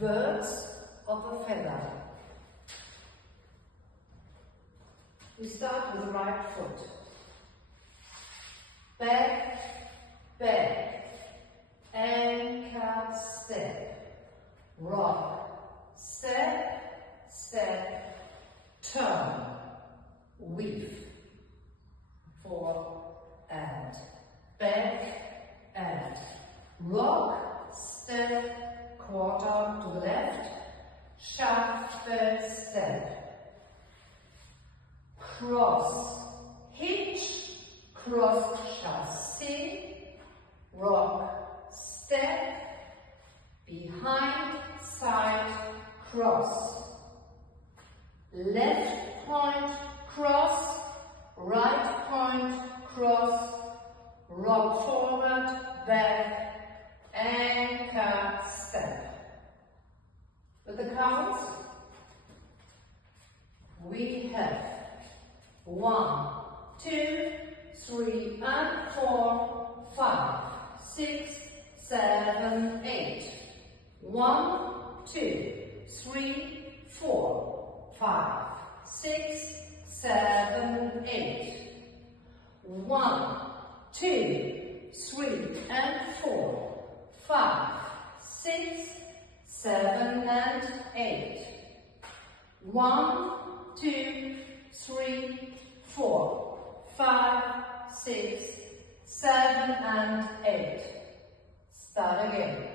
birds of a feather. We start with the right foot. Back, back, anchor, step, rock, step, step, turn, weave, forward and back and rock, step, quarter to the left, shuffle, step, cross, hitch, cross, chassé, rock, step, behind, side, cross, left point, cross, right point, cross, rock forward, back, anchor, step. With the counts, we have 1, 2, 3 and 4, 5, 6, 7, 8. 1, 2, 3, 4, 5, 6, 7, 8. 1, 2, 3 and 4, 5, 6, 7 and 8. 1, 2, 3, 4, 5, 6, 7 and 8. Start again.